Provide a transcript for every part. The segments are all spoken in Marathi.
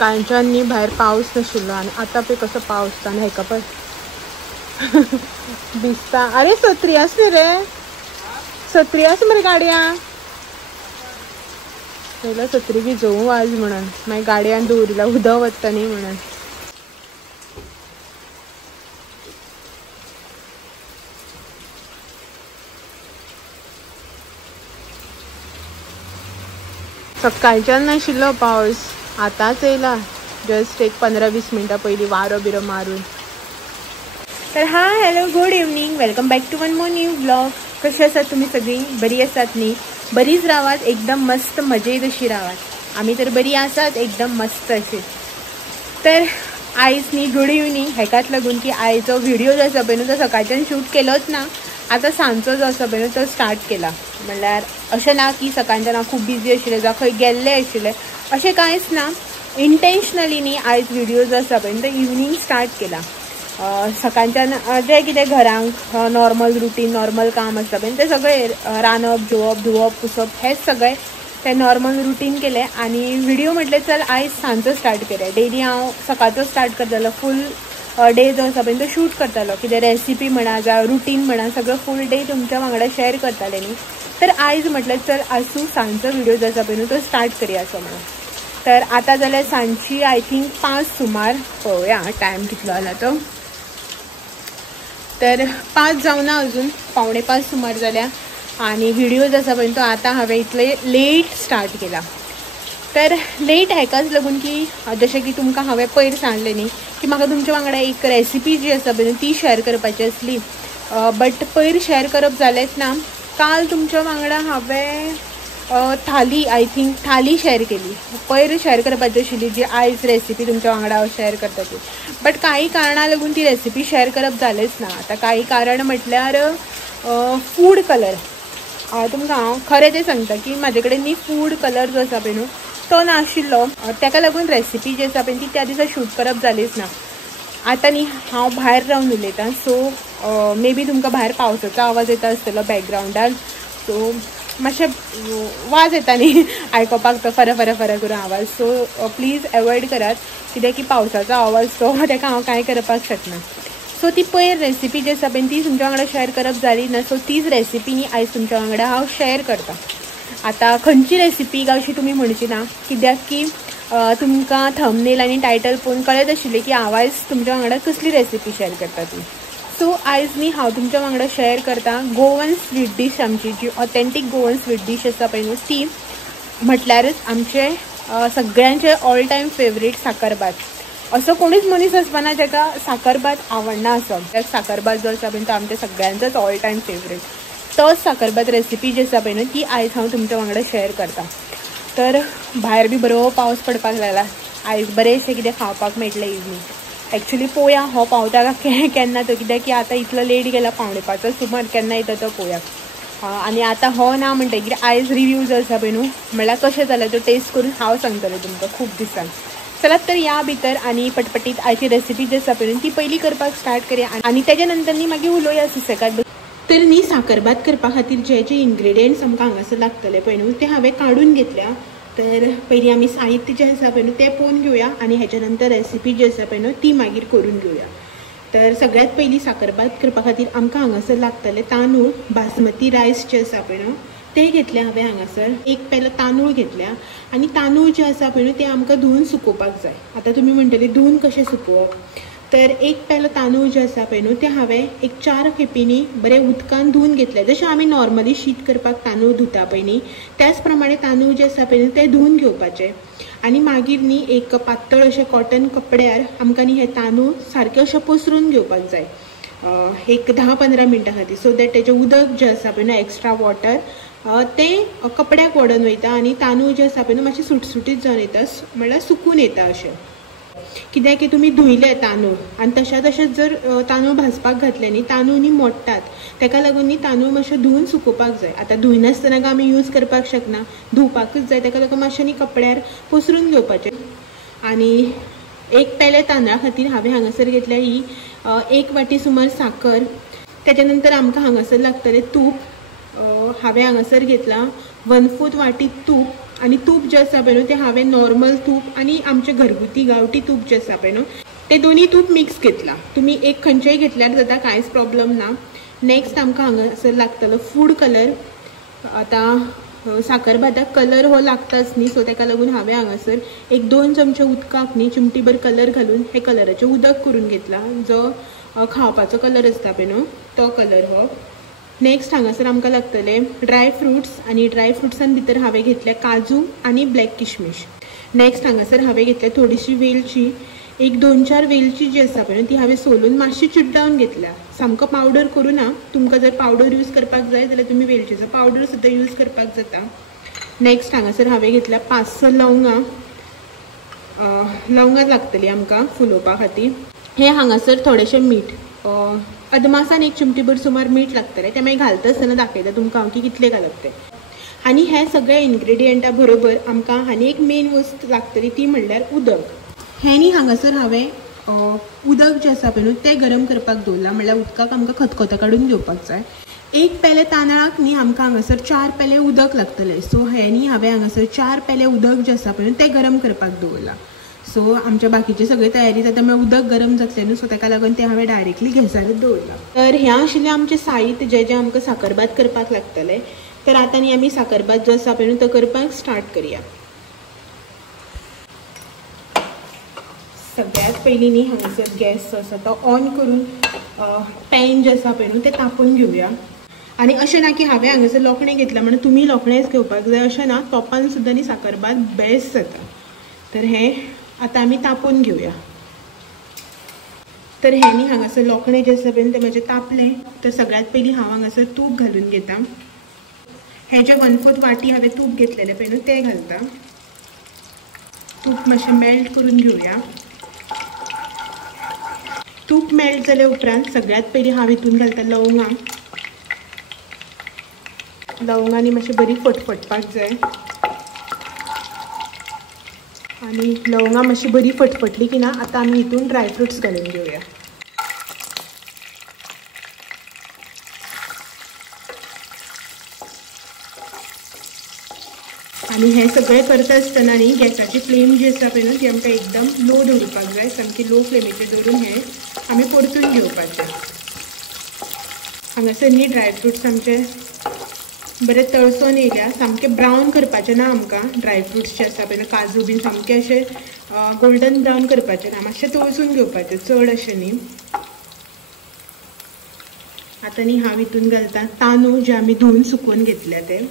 सकाळच्यानी भायर पावस नाशिल्लो आनी आतां पळय कसो पावस आनी हेका पळय दिसता. अरे सत्री आसली रे, सत्री आसा मरे गाडया. पयलो सत्री भिजोवं आज म्हणून, मागीर गाडयान दवरिला उदक वता न्ही म्हणून. सकाळच्यान नाशिल्लो पावस, आतांच येयला. जस्ट एक 15-20 मिनटां पयलीं वारो बिरो मारून. तर hi hello good evening, welcome back to one more new blog. कशी आसात तुम्ही सगळी? बरी आसात न्ही? बरीच रावात, एकदम मस्त मजेत अशी रावात. आम्ही तर बरी आसात एकदम मस्त अशी. तर आयज न्ही गुड इवनिंग हेकाच लागून की आयचो व्हिडिओ जो आसा पळय न्हू तो सकाळच्यान शूट केलोच ना. आतां सांजचो जो आसा पळय न्हू तो स्टार्ट केला. म्हणल्यार अशें ना की सकाळच्यान हांव खूब बिजी आशिल्लें जावं खंय गेल्लें आशिल्लें, अशें कांयच ना. इंटेन्शनली न्ही आयज व्हिडिओ जो आसा पळय तो इवनिंग स्टार्ट केला. सकाळच्यान जें कितें घरांक नॉर्मल रुटीन नॉर्मल काम आसता पळय तें सगळें रांदप जेवप धुवप पुसप हेच सगळें तें नॉर्मल रुटीन केलें. आनी व्हिडिओ म्हटलें चल आयज सांजचो स्टार्ट केलें. डेली हांव सकाळचो स्टार्ट करतालो, फूल डे जो आसा पळय तो शूट करतालो. कितें रेसिपी म्हणा जावं रुटीन म्हणा सगळं फूल डे तुमच्या वांगडा शेअर करतालें न्ही. तर आयज म्हटलें चल आसूं सांजचो व्हिडिओ जो आसा पळय न्हू तो स्टार्ट करया असो म्हणून. तर आतां जाल्यार सांजची आय थिंक 5 सुमार, पळोवया टायम कितलो जाला तो. तर 5 जावना अजून, 4:45 सुमार जाल्या. आणि व्हिडिओ जो आसा पळय तो आतां हांवें इतले लेट स्टार्ट केला. तर लेट हेकाच लागून की जशें की तुमकां हांवें पयर सांगलें न्ही की म्हाका तुमच्या वांगडा एक रेसिपी जी आसा पळय ती शेअर करपाची आसली. बट पयर शेअर करप जालेंच ना. काल तुमच्या वांगडा हांवें थाली आय थिंक थाली शेअर केली. पयर शेअर करपाची आशिल्ली जी आयज रेसिपी तुमच्या वांगडा हांव शेअर करता ती. बट काही कारणां लागून ती रेसिपी शेअर करप जालेंच ना. आतां काही कारण म्हटल्यार फूड कलर. तुमकां हांव खरें तें सांगता की म्हाजे कडेन न्ही फूड कलर जो आसा पळय न्हू तो नाशिल्लो. ताका लागून रेसिपी जी आसा पळय ती त्या दिसा शूट करप जालीच ना. आतां न्ही हांव भायर रावन उलयतां, सो मे बी तुमकां भायर पावसाचो आवाज येता आसतलो बॅकग्रावंडान. सो मातशें वाज येता न्ही आयकोपाक तो फर फर फर करून आवाज. सो प्लीज एवॉयड करात कित्याक की पावसाचो आवाज तो ताका हांव कांय करपाक शकना. सो ती पयर रेसिपी जी आसा पळय ती तुमच्या वांगडा शेअर करप जाली ना. सो तीच रेसिपी न्ही आयज तुमच्या वांगडा हांव शेअर करतां. आतां खंयची रेसिपी काय अशी तुमी म्हणची ना कित्याक की तुमकां थंबनेल आनी टायटल पळोवन कळत आशिल्लें की हांव आयज तुमच्या वांगडा कसली रेसिपी शेअर करता ती. सो आयज न्ही हांव तुमच्या वांगडा शेअर करतां गोवन स्वीट डीश. आमची जी ऑथेंटीक गोवन स्वीट डीश आसा पळय न्हू ती म्हटल्यारच आमचे सगळ्यांचे ऑल टायम फेवरेट साकरभात. असो कोणूच मनीस आसपाना जाका साकरभात आवडना असो. त्या साकरभात जो आसा पळय तो आमच्या सगळ्यांचोच ऑल टायम फेवरेट. तोच साकरभात रेसिपी जी आसा पळय न्हू ती आयज हांव तुमच्या वांगडा शेअर करतां. तर भायर बी बरो पावस पडपाक लागला. आयज बरेंशें कितें खावपाक मेळटलें इवनिंग. एक्चुली पळोवया हो पावता काय केन्ना तो, कित्याक की आतां इतलो लेट गेला 4:45 सुमार, केन्ना येता तो पळोवया. आनी आतां हो ना म्हणटकीर आयज रिव्यू जो आसा पळय न्हू म्हणल्यार कशें जालें तो टेस्ट करून हांव सांगतलें तुमकां खूब दिसान. चलात तर या भितर आनी पटपटीत आयची रेसिपी जी आसा पळय ती पयली करपाक स्टार्ट करया आनी तेज्या नंतर न्ही मागीर उलोवया सुसेगाद. तर न्ही साकरभात करपा खातीर जे जे इन्ग्रेडियंट्स आमकां हांगासर लागतले पळय न्हू ते हांवें काडून घेतल्या. तर पयलीं आमी साहित्य जें आसा पळय न्हू तें पळोवन घेवया आनी हेच्या नंतर रेसिपी जी आसा पळय न्हू ती मागीर करून घेवया. तर सगळ्यात पयलीं साकरभात करपा खातीर आमकां हांगासर लागतले तांदूळ. बासमती रायस जे आसा पळय न्हू ते घेतले हांवें हांगासर. 1 पेलो तांदूळ घेतल्या आनी तांदूळ जे आसा पळय न्हू ते आमकां धुवन सुकोवपाक जाय. आतां तुमी म्हणटली धुवन कशें सुकोवप. तर 1 पेलो तांदूळ जे आसा पळय न्हू ते हांवें एक 4 खेपेंनी बरें उदकान धुवन घेतले. जशें आमी नॉर्मली शीत करपाक तांदूळ धुता पळय न्ही त्याच प्रमाणे तांदूळ जे आसा पळय न्ही ते धुवन घेवपाचे. आनी मागीर न्ही एक पातळ अशें कॉटन कपड्यार आमकां न्ही हे तांदूळ सारके अशें पसरून घेवपाक जाय एक 10-15 मिनटां खातीर. सो दॅट तेजें उदक जें आसा पळय न्हू एक्स्ट्रा वॉटर तें कपड्याक ओडून वयता आनी तांदूळ जे आसा पळय न्हू मातशें सुटसुटीत जावन येता, म्हणल्यार सुकून येता अशें. कित्याक की तुमी धुयले तांदूळ आनी तशेंच जर तांदूळ भाजपाक घातले न्ही तांदूळ न्ही मोडटात. ताका लागून न्ही तांदूळ मातशे धुवन सुकोवपाक जाय. आतां धुयनासतना आमी यूज करपाक शकना, धुवपाकूच जाय. ताका लागून मातशें न्ही कपड्यार पसरून घेवपाचें. आनी 1 पेले तांदळा खातीर हांवें हांगासर घेतल्या ही 1 वाटी सुमार साकर. तेच्या नंतर आमकां हांगासर लागतलें तूप. हांवें हांगासर घेतलां 1/4 वाटी तूप आणि तूप जे आसा पळय न्हू ते हांवें नॉर्मल तूप आणि आमचे घरगुती गांवठी तूप जे आसा पळय न्हू ते दोन्ही तूप मिक्स घेतला. तुम्ही एक खंयचेय घेतल्यार जाता, कांयच प्रॉब्लम ना. नेक्स्ट आमकां हांगासर लागतलो फूड कलर. आता साकरभाताक कलर हो लागताच न्ही, सो ताका लागून हांवें हांगासर एक 2 चमचे उदकाक न्ही चिमटीभर कलर घालून हे कलराचें उदक करून घेतला, जो खावपाचो कलर आसता पळय न्हू तो कलर हो. नेक्स्ट हांगासर आमकां लागतले ड्राय फ्रुट्स, आणि ड्राय फ्रुट्सान भितर हांवें घेतले काजू आणि ब्लॅक किशमिश. नेक्स्ट हांगासर हांवें घेतल्या थोडीशी वेलची, एक 2-4 वेलची जी आसा पळय ती हांवें सोलून मातशी चिड्डावन घेतल्या. सामको पावडर करूं ना. तुमकां जर पावडर यूज करपाक जाय जाल्यार तुमी वेलचीचो पावडर सुद्दां यूज करपाक जाता. नेक्स्ट हांगासर हांवें घेतल्या 5-6 लवंगां. लवंगां लागतली आमकां फुलोवपा खातीर. हे हांगासर थोडेशें मीठ, अदमासान 1 चिमटीभर सुमार मीठ लागतलें. तें मागीर घालता आसतना दाखयता तुमकां हांव की कितलें घालप तें. आनी हे सगळे इन्ग्रेडियंटा बरोबर आमकां आनी एक मेन वस्त लागतली ती म्हणल्यार उदक. हें न्ही हांगासर हांवें उदक जें आसा पळय न्हू तें गरम करपाक दवरलां. म्हणल्यार उदकाक आमकां खतखतो काडून घेवपाक जाय. 1 पेले तांदळाक न्ही आमकां हांगासर 4 पेले उदक लागतलें. सो हें न्ही हांवें हांगासर 4 पेले उदक जें आसा पळय तें गरम करपाक दवरलां. सो आमच्या बाकीची सगळी तयारी जाता, म्हणल्यार उदक गरम जातलें न्हू, सो ताका लागून तें हांवें डायरेक्टली गॅसारूच दवरलां. तर हें आशिल्लें आमचें साहित्य जें आमकां साकरभात करपाक लागतलें. तर आतां न्ही आमी साकरभात जो आसा पळय न्हू तो करपाक स्टार्ट करया. सगळ्यात पयलीं न्ही हांगासर गॅस जो आसा तो ऑन करून पॅन जें आसा पळय न्हू तें तापोवन घेवया. आनी अशें ना की हांवें हांगासर लोकणें घेतलां म्हणून तुमी लोकणेंच घेवपाक जाय अशें ना. तोपान सुद्दां न्ही साकरभात बेस्ट जाता. तर हें आतां आमी तापोवन घेवया. तर हें न्ही हांगासर लोकणें जें आसा पळय तें म्हजें तापलें. तर सगळ्यात पयलीं हांव हांगासर तूप घालून घेता. हें जें 1/4 वाटी हांवें तूप घेतलेलें पळय न्हू तें घालता. तूप मातशें मेल्ट करून घेवया. तूप मेल्ट जाल्या उपरांत सगळ्यात पयलीं हांव हितून घालता लवंगां. लवंगांनी मातशी बरी फटफटपाक जाय. आनी लवंगां मातशी बरी फटफटली की ना आतां आमी हितून ड्रायफ्रुट्स घालून घेवया. आनी हें सगळें करता आसतना न्ही गॅसाची फ्लेम जी आसा पळय न्हू ती आमकां एकदम लो दवरपाक जाय. सामकी लो फ्लेमीचेर दवरून हें आमी परतून घेवपाचें. हांगासर न्ही ड्रायफ्रुट्स आमचे बरें तळसोन येयल्या. सामके ब्रावन करपाचें ना आमकां. ड्रायफ्रुट्स जे आसा पळय काजू बीन सामके अशे गोल्डन ब्रावन करपाचें ना. मातशें तळसून घेवपाचें, चड अशें न्ही. आतां न्ही हांव हितून घालता तांदूळ जे आमी धुवन सुकोवन घेतल्या ते.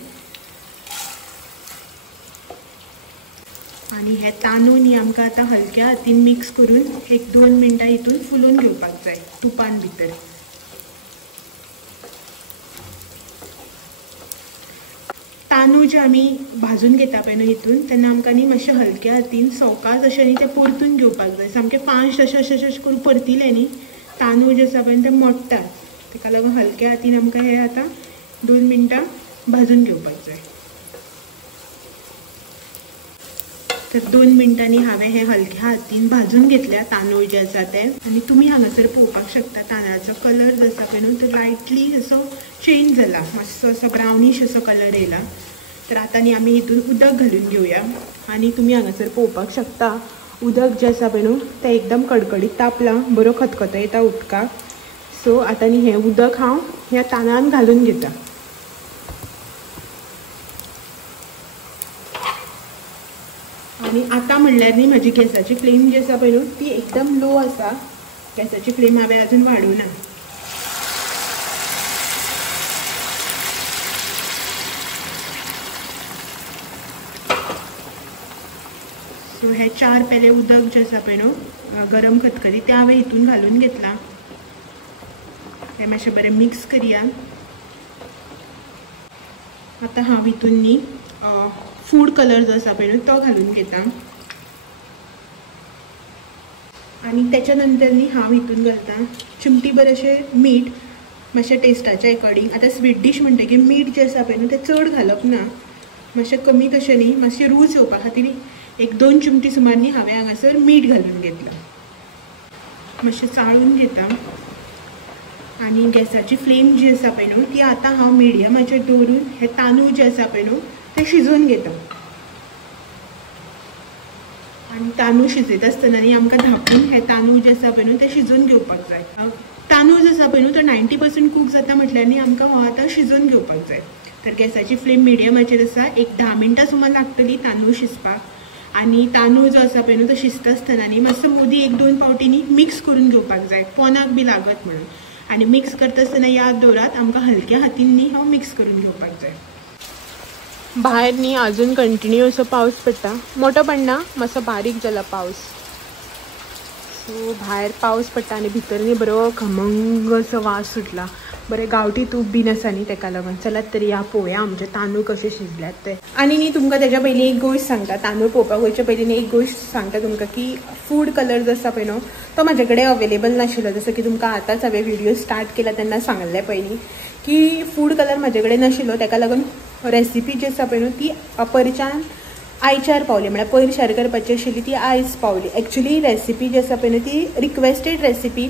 आनी हे तांदूळ न्ही आमकां आतां हलक्या हातीन मिक्स करून 1-2 मिनटां हितून फुलोवन घेवपाक जाय तुपान भितर. तांदूळ जे आमी भाजून घेता पळय न्हू हितून तेन्ना आमकां न्ही मातशें हलक्या हातीन सवकास अशें न्ही ते परतून घेवपाक जाय. सामकें फास्ट अशें करून परतिलें न्ही तांदूळ जे आसा पळय ते मोडटात. ताका लागून हलक्या हातीन आमकां हे आतां 2 मिनटां भाजून घेवपाक जाय. तर 2 मिनटांनी हांवें हे हलक्या हातीन भाजून घेतल्या तांदूळ जे आसा ते. आनी तुमी हांगासर पळोवपाक शकता तांदळाचो कलर जो आसा पळय न्हू तो लायटली असो चेंज जाला. मातसो असो ब्रावनीश असो कलर येयला. तर आतां न्ही आमी हितून उदक घालून घेवया. आनी तुमी हांगासर पळोवपाक शकता उदक जें आसा पळय न्हू तें एकदम कडकडीत तापलां. बरो खतखतो येता उदकाक. सो आतां न्ही हें उदक हांव ह्या तांदळान घालून घेता. आनी आतां म्हणल्यार न्ही म्हाजी गॅसाची फ्लेम जी आसा पळय न्हू ती एकदम लो आसा. गॅसाची फ्लेम हांवें अजून वाडोवना. सो हे 4 पेले उदक जें आसा पळय न्हू गरम खतखती तें हांवें हितून घालून घेतलां. हें मातशें बरें मिक्स करया. आतां हांव हितून न्ही फूड कलर जो आसा पळय न्हू तो घालून घेता. आनी तेच्या नंतर न्ही हांव हितून घालता चिमटीभर अशें मीठ, मातशें टेस्टाच्या अकॉर्डिंग. आतां स्वीट डीश म्हणटकीर मीठ जें आसा पळय न्हू तें चड घालप ना. मातशें कमी तशें न्ही मातशें रूच येवपा खातीर 1-2 चिमटी सुमार न्ही हांवें हांगासर मीठ घालून घेतलां. मातशें चाळून घेता. आनी गॅसाची फ्लेम जी आसा पळय न्हू ती आतां हांव मिडियमाचेर दवरून हे तांदूळ जे आसा पळय न्हू ते शिजोवन घेता. आणि तांदूळ शिजयत आसतना न्ही आमकां धापून हे तांदूळ जे आसा पळय न्हू ते शिजोवन घेवपाक जाय। तांदूळ जो आसा पळय न्हू तो 90% कूक जाता म्हटल्यार न्ही आमकां हो आतां शिजोवन घेवपाक जाय। तर गॅसाची फ्लेम मिडियमाचेर आसा, एक 10 मिनटां सुमार लागतली तांदूळ शिजपाक। आणि तांदूळ जो आसा पळय न्हू तो शिजता आसतना न्ही मातसो मदीं 1-2 फावटी न्ही मिक्स करून घेवपाक जाय, पोनाक बी लागत म्हणून। आणि मिक्स करता आसतना याद दवरात आमकां हलक्या हातीन न्ही हो मिक्स करून घेवपाक जाय। भायर न्ही अजून कंटिन्यू असो पावस पडटा, मोठो पडना, मातसो बारीक जाला पावस। सो भायर पावस पडटा आणि भितर न्ही बरो खमंग असो वास सुटला, बरें गांवठी तूप बीन आसा न्ही तेका लागून। चलात तरी या पळोवया आमचे तांदूळ कशे शिजल्यात ते। आणि न्ही तुमकां तेच्या पयलीं एक गोश्ट सांगता, तांदूळ पळोवपाक वयचे पयलीं न्ही एक गोश्ट सांगता तुमकां की फूड कलर जो आसा पळय न्हू तो म्हाजे कडेन अवेलेबल नाशिल्लो। जसो की तुमकां आतांच हांवें व्हिडिओ स्टार्ट केला तेन्ना सांगलें पयलीं की फूड कलर म्हाजे कडेन नाशिल्लो, तेका लागून रेसिपी जी आसा पळय न्हू ती परच्यान आयच्यार पावली, म्हळ्यार पयर शेअर करपाची आशिल्ली ती आयज पावली। एक्चुअली रेसिपी जी आसा पळय न्हू ती रिक्वेस्टेड रेसिपी।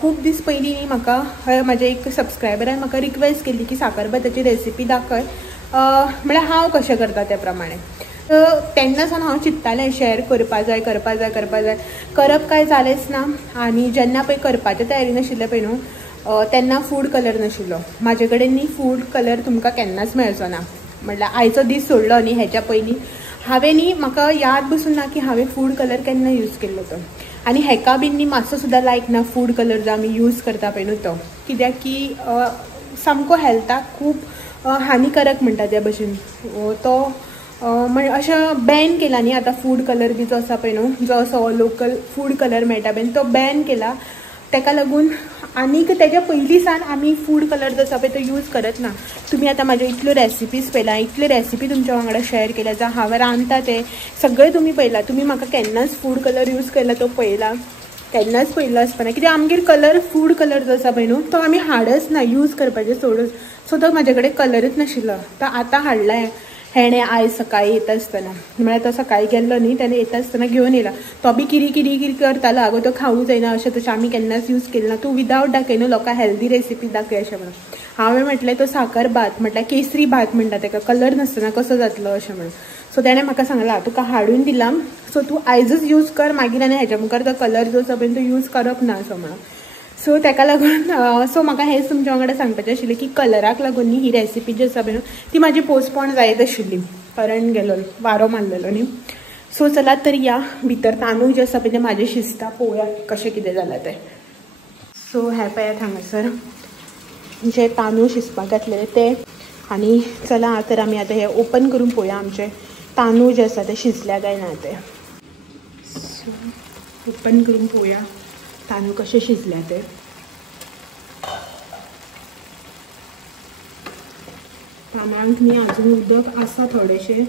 खूब दीस पयलीं न्ही म्हाका म्हाजे एक सबस्क्रायबरान म्हाका रिक्वेस्ट केल्ली की साकरभाताची रेसिपी दाखय, म्हळ्यार हांव कशें करता त्या प्रमाणे। तेन्ना सावन हांव चिंत्तालें शेअर करपा जाय करप काय जालेंच ना। आनी जेन्ना पळय करपाचे तयारीन आशिल्लें पळय न्हू तेन्ना फूड कलर नाशिल्लो म्हाजे कडेन न्ही। फूड कलर तुमकां केन्नाच मेळचो ना, म्हटल्यार आयचो दीस सोडलो न्ही हेच्या पयलीं हांवें न्ही म्हाका याद बसून ना की हांवें फूड कलर केन्ना यूज केल्लो तो। आनी हेका बीन न्ही मातसो सुद्दां लायक ना फूड कलर जो आमी यूज करता पळय न्हू तो, कित्याक की सामको हेल्थाक खूब हानिकारक म्हणटा त्या भशेन तो अशें बॅन केला न्ही आतां फूड कलर बी जो आसा पळय न्हू, जो असो लोकल फूड कलर मेळटा पळय तो बॅन केला। तेका लागून आनीक तेच्या पयलीं सावन आमी फूड कलर जो आसा पळय तो यूज करत ना। तुमी आतां म्हाज्यो इतल्यो रेसिपीज पळयला, इतल्यो रेसिपी तुमच्या वांगडा शेअर केल्या, जावं हांव रांदता ते सगळें तुमी पळयला। तुमी म्हाका केन्नाच फूड कलर यूज केला तो पळयला, केन्नाच पळयलो आसपाना, कित्याक आमगेर कलर फूड कलर जो आसा पळय न्हू तो आमी हाडच ना, यूज करपाचें सोडून। सो तो म्हाजे कडेन कलरूच नाशिल्लो, तो आतां हाडला हेणे आयज सकाळीं येता आसतना, म्हळ्यार तो सकाळीं गेल्लो न्ही तेन्ना येता आसतना घेवन येयला। तो बी किरी करतालो, आगो तो खावूं जायना अशें तशें आमी केन्नाच यूज केलें ना, तूं विदावट दाखय न्हू लोकांक हेल्दी रेसिपी दाखय अशें म्हणून। हांवें म्हटलें तो साकर भात म्हटल्यार केसरी भात म्हणटा तेका, कलर नासतना कसो जातलो अशें म्हणून। सो तेणें म्हाका सांगलां तुका हाडून दिलां, सो तूं आयजच यूज कर, मागीर आनी हेच्या मुखार तो कलर जो आसा पळय तो यूज करप ना असो म्हणून। सो तेका लागून सो म्हाका हेंच तुमच्या वांगडा सांगपाचें आशिल्लें की कलराक लागून न्ही ही रेसिपी जी आसा पळय न्हू ती म्हाजी पोस्टपोन जायत आशिल्ली, करंट गेलो वारो मारलेलो न्ही। सो चलात तरी या भितर तांदूळ जे आसा पळय ते म्हाजे शिजता पळोवया कशें कितें जालां तें। सो हे पळयात हांगासर जे तांदूळ शिजपाक घातलेले ते, आनी चला तर आमी आतां हे ओपन करून पळोवया आमचे तांदूळ जे आसा ते शिजल्या काय ना ते। सो ओपन करून पळोवया तांदूळ कशे शिजल्या ते। तांदळांक न्ही अजून उदक आसा थोडेशें,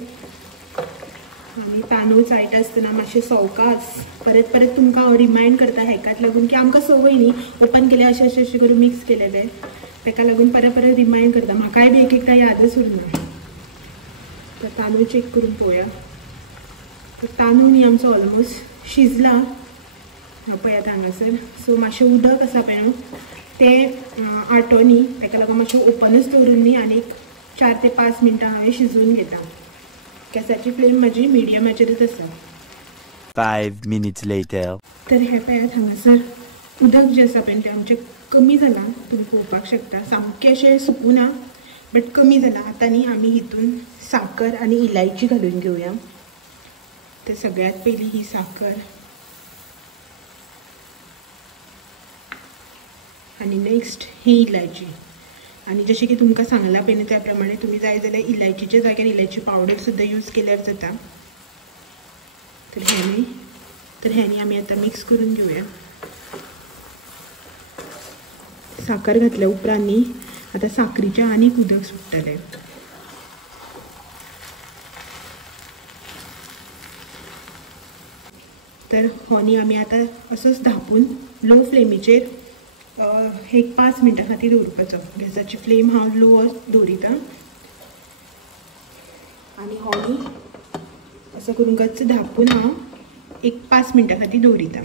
आनी तांदूळ चाळटा आसतना मातशें सवकास परत तुमकां हांव रिमायंड करता हेकाच लागून की आमकां संवय न्ही ओपन केलें अशें करून मिक्स केलेलें, तेका लागून परत रिमायंड करता, म्हाकाय बी एकदां यादच उरना। तर तांदूळ चेक करून पळोवया। तांदूळ न्ही आमचो ऑलमोस्ट शिजला पळयात हांगासर। सो मातशें उदक आसा पळय न्हू तें आटो न्ही, तेका लागून मातशें ओपनच दवरून न्ही आनीक 4 ते 5 मिनटां हांवें शिजोवन घेता। गॅसाची फ्लेम म्हाजी मिडियमाचेरच आसा। 5 minutes later. तर हे पळयात हांगासर उदक जें आसा पळय तें आमचें कमी जालां, तुमी पळोवपाक शकता, सामकें अशें सुकूना बट कमी जालां। आतां न्ही आमी हितून साकर आनी इलायची घालून घेवया। तर सगळ्यात पयलीं ही साकर आनी नेक्स्ट ही इलायची। आनी जशें की तुमकां सांगलां पळय त्या प्रमाणे तुमी जाय जाल्यार इलायचीच्या जाग्यार इलायची पावडर सुद्दां यूज केल्यार जाता। तर ह्यानी आमी आतां मिक्स करून घेवया। साकर घातल्या उपरांत न्ही आतां साकरीचें आनीक उदक सुट्टलें। तर हो न्ही आमी आतां असोच धापून लो फ्लेमीचेर एक 5 मिनटां खातीर दवरपाचो। गॅसाची फ्लेम हांव लो दवरिता आनी हो न्ही असो करून गच्च धापून हांव एक 5 मिनटां खातीर दवरिता।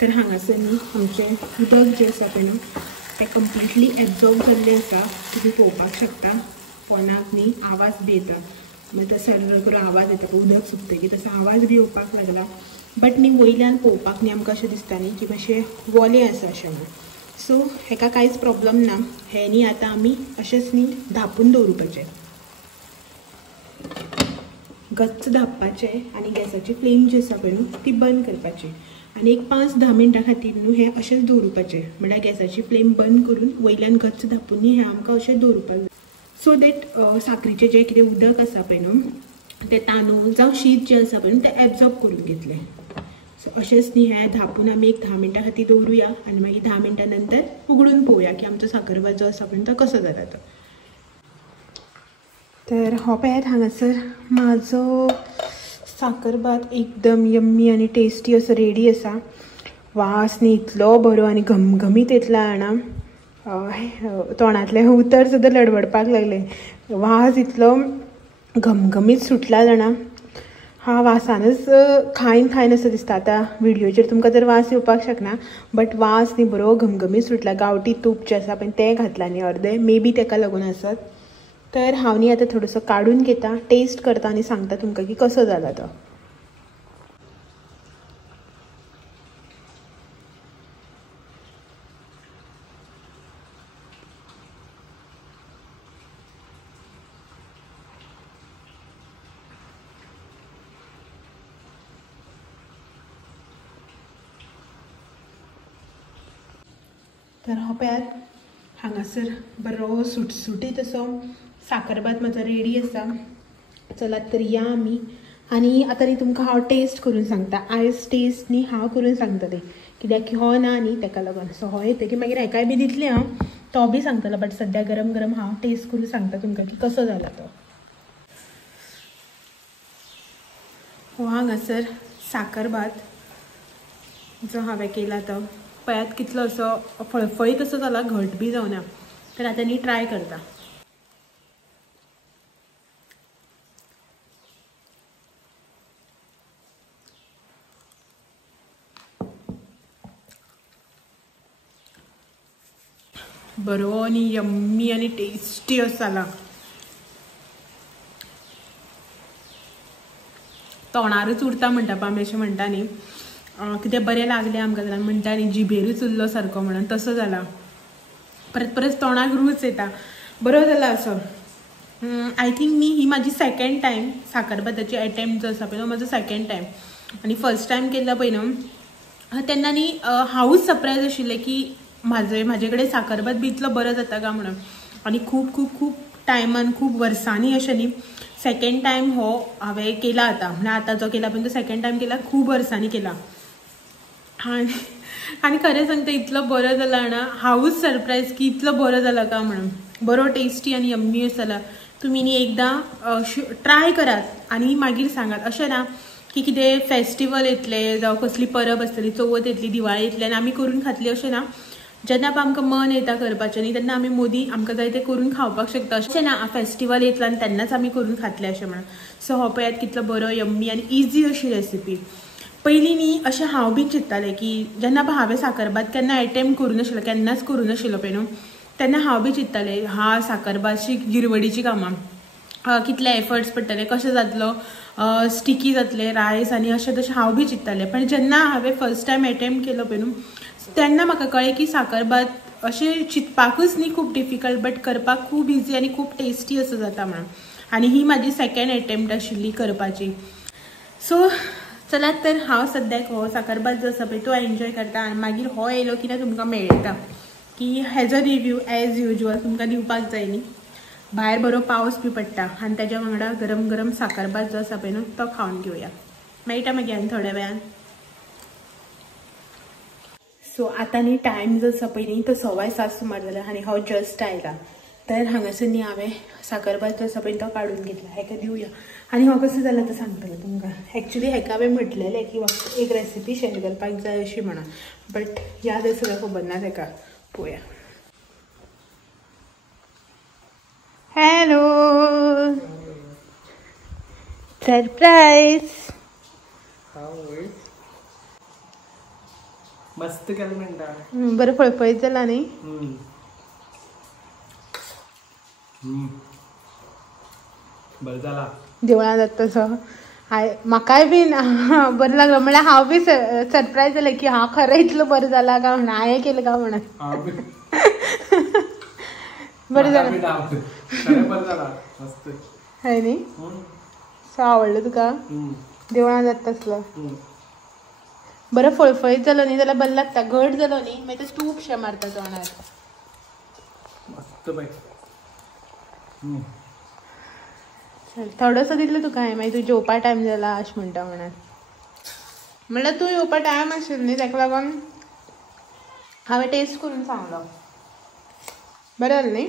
तर हांगासर न्ही आमचें उदक जें आसा पळय न्हू तें कंप्लिटली एब्जॉर्ब जाल्लें आसा, तुमी पळोवपाक शकता। फोनाक न्ही आवाज बी येता, मग तसं करून आवाज येता उदक सुकते की तसा आवाज बी येवपाक लागला. बट न्ही वयल्यान पळोवपाक न्ही आमकां अशें दिसता न्ही की मातशें वोलें आसा अशें म्हणून. सो हेका कांयच प्रॉब्लम ना. हे न्ही आतां आमी अशेंच न्ही धापून दवरपाचें, गच्च धापपाचें आनी गॅसाची फ्लेम जी आसा पळय न्हू ती बंद करपाची आनी एक 5-10 मिनटां खातीर न्हू हें अशेंच दवरपाचें. म्हणल्यार गॅसाची फ्लेम बंद करून वयल्यान गच्च धापून न्ही हें आमकां अशें दवरपाक जाय. सो दॅट साखरेचें जें कितें उदक आसा पळय न्हू तें तांदूळ जावं शीत जें आसा पळय न्हू तें एब्जॉर्ब करून घेतलें. सो अशेंच न्ही हें धापून आमी एक 10 मिनटां खातीर दवरुया आनी मागीर 10 मिनटां नंतर उगडून पळोवया की आमचो साखरभात जो आसा पळय तो कसो जाला तो. तर हो पळयात हांगासर म्हाजो साखरभात एकदम यम्मी आनी टेस्टी असो रेडी आसा. वास न्ही इतलो बरो आनी घमघमीत येतला जाणा, तोंडांतलें उतर सुद्दां लडवडपाक लागलें. वास इतलो घमघमीत सुटला जाणा, हा वासानच खायन असं दिसता. आतां व्हिडिओचेर तुमकां तर वास येवपाक शकना बट वास न्ही बरो घमघमीत सुटला. गांवठी तूप जें आसा पळय तें घातलां न्ही अर्दें, मे बी तेका लागून आसत. तर हांव न्ही आतां थोडोसो काडून घेता, टेस्ट करता आनी सांगता तुमकां की कसो जाला तो. तर हो पळयात हांगासर बरो सुटसुटीत असो साखरभात म्हजो रेडी आसा. चलात तर या आमी. आनी आतां न्ही तुमकां हांव टेस्ट करून सांगता. आयज टेस्ट न्ही हांव करून सांगतलें कित्याक की हो ना न्ही तेका लागून. सो हो येतकीर मागीर हेकाय बी दितलें हांव, तो बी सांगतलो. बट सद्या गरम गरम हांव टेस्ट करून सांगता तुमकां की कसो जाला तो. हो हांगासर साखरभात जो हांवें केला तो पळयात कितलो असो फळफळीत असो जाला, घट बी जावना. तर आतां न्ही ट्राय करता. बरो आनी यम्मी आनी टेस्टी असो जाला. तोंडारूच उरता म्हणटा पळय आमी अशें म्हणटा न्ही, कितें बरें लागलें आमकां जाल्यार म्हणटा न्ही जिबेरूच उरलो सारको म्हणून तसो जाला. परत परत तोंडाक रूच येता. बरो जाला असो. आय थिंक न्ही ही म्हाजी सेकंड टायम साखरभाताची अटेम्प्ट जो आसा पळय तो म्हाजो सेकंड टायम. आनी फर्स्ट टायम केल्लो पळय न्हू तेन्ना न्ही हांवूच सरप्रायज आशिल्लें की म्हाजे कडेन साखरभात बी इतलो बरो जाता काय म्हणून. आनी खूब खूब खूब टायमान खूब वर्सांनी अशें न्ही सेकंड टायम हो हांवें केला. आतां म्हणल्यार आतां जो केला पळय तो सेकंड टायम केला, खूब वर्सांनी केला. आनी खरें सांगता इतलो बरो जाला ना, हांवूच सरप्रायज की इतलो बरो जाला का म्हणून. बरो टेस्टी आनी यम्मी जाला. तुमी न्ही एकदां ट्राय करात आनी मागीर सांगात. अशें ना की कितें फेस्टिवल येतले जावं कसली परब आसतली, चवथ येतली, दिवाळी येतली आनी आमी करून खातली अशें ना. जेन्ना आमकां मन येता करपाचें न्ही तेन्ना आमी मोदी आमकां जाय तें करून खावपाक शकता. अशें ना फेस्टिवल येतलो आनी तेन्नाच आमी करून खातले अशें म्हणून. सो हो पळयात कितलो बरो यम्मी आनी इजी अशी रेसिपी. पयलीं न्ही अशें हांव बी चिंत्तालें की जेन्ना हांवें साखरभात केन्ना अटेम्प्ट करूं नाशिल्लो, केन्नाच करूं नाशिल्लो पळय न्हू, तेन्ना हांव बी चिंत्तालें हा साखरभातची गिरवडीची कामां, कितले एफर्ट्स पडटले, कशें जातलो, स्टिकी जातले रायस आनी अशें तशें हांव बी चिंत्तालें. पण जेन्ना हांवें फर्स्ट टायम अटेम्प्ट केलो पळय न्हू तेन्ना म्हाका कळ्ळें की साखरभात अशें चिंतपाकूच न्ही खूब डिफिकल्ट बट करपाक खूब इजी आनी खूब टेस्टी असो जाता म्हणून. आनी ही म्हाजी सेकंड अटेम्प्ट आशिल्ली करपाची. सो चलात तर हांव सद्याक हो साखरभात जो आसा पळय तो एन्जॉय करता आनी मागीर हो येयलो कित्याक तुमकां मेळटा की हेजो रिव्यू एज युजल तुमकां दिवपाक जाय न्ही. भायर बरो पावस बी पडटा आनी तेज्या वांगडा गरम गरम साखरभात जो आसा पळय न्हू तो खावन घेवया. मेळटा मागीर आनी थोड्या वेळान. सो आतां न्ही टायम जो आसा पळय न्ही तो 7:15 सुमार जाला आनी हांव जस्ट आयला. तर हांगासर न्ही हांवें साखरभात जो आसा पळय तो काडून घेतला. हेका दिवया आनी हो कसो जाला तो सांगतलो तुमकां. एक्चुली हेका हांवें म्हटलेलें की म्हाका एक रेसिपी शेअर करपाक जाय अशी म्हणून, बट याद सगळं खबर ना तेका. पळोवया. Hello surprise. मस्त केलं म्हणटा. बरं फळफळीत जाला न्ही. बरं झाला. देवळान जाता तसं हाय म्हाकाय बीन बरं लागलं म्हणल्यार हांव बी सरप्रायज जालें की हांव खरें इतलं बरं जाला काय म्हणून हांवें केलं काय म्हणून बरं झालं हाय न्ही सो आवडलं तुका देवळान जाता तसलं बरं फळफळीत जालो न्ही जाल्यार बरें लागता घट जालो न्ही मागीर ते तूप मारता तोंडार थोडंसं दितलं तुका हांवें मागीर तूं जेवपा टायम जाला अशें म्हणटा म्हणल्यार तूं येवपा टायम आशिल्लो न्ही ताका लागून हांवें टेस्ट करून सांगलो बरें जालें न्ही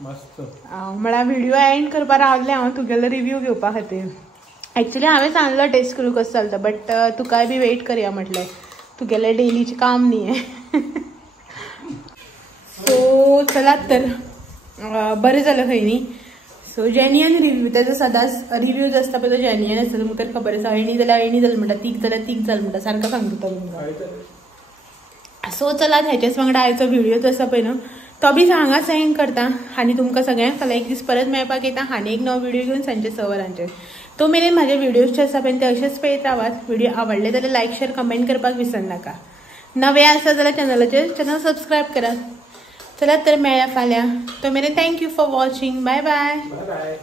म्हळ्यार व्हिडिओ एंड करपा रावलें हांव तुगेलो रिव्यू घेवपा खातीर एक्चुली हांवें सांगलो टेस्ट करूं कसो चलता बट तुकाय बी वेट करया म्हटलें तुगेलें डेलीचें काम न्ही हें सो चलात तर बरें जालें खंय न्ही सो जेन्युअन रिव्यू तेजो सदांच रिव्यूज आसता पळय तो जेन्युअन आसता तुमकां खबर आसा एणी जाल्यार म्हणटा तीग जाल्यार तीग जालें म्हणटा सारको सांगता तुमकां सो चलात हेच्याच वांगडा आयचो व्हिडिओ जो आसा पळय न्हू तो बी हांगा सेंड करता आनी तुमकां सगळ्यांक फाल्यां एक दीस परत मेळपाक येता आनी एक नवो व्हिडिओ घेवन सांजचे 6 वरांचेर तो मेरेन म्हाजे व्हिडिओज जे आसा पळय ते अशेंच पळयत रावात व्हिडिओ आवडले जाल्यार लायक शेअर कमेंट करपाक विसरनाका नवे आसा जाल्यार चॅनल सबस्क्रायब करात चला तर मेळ्या फाल्यां तो मेरेन thank you for watching bye bye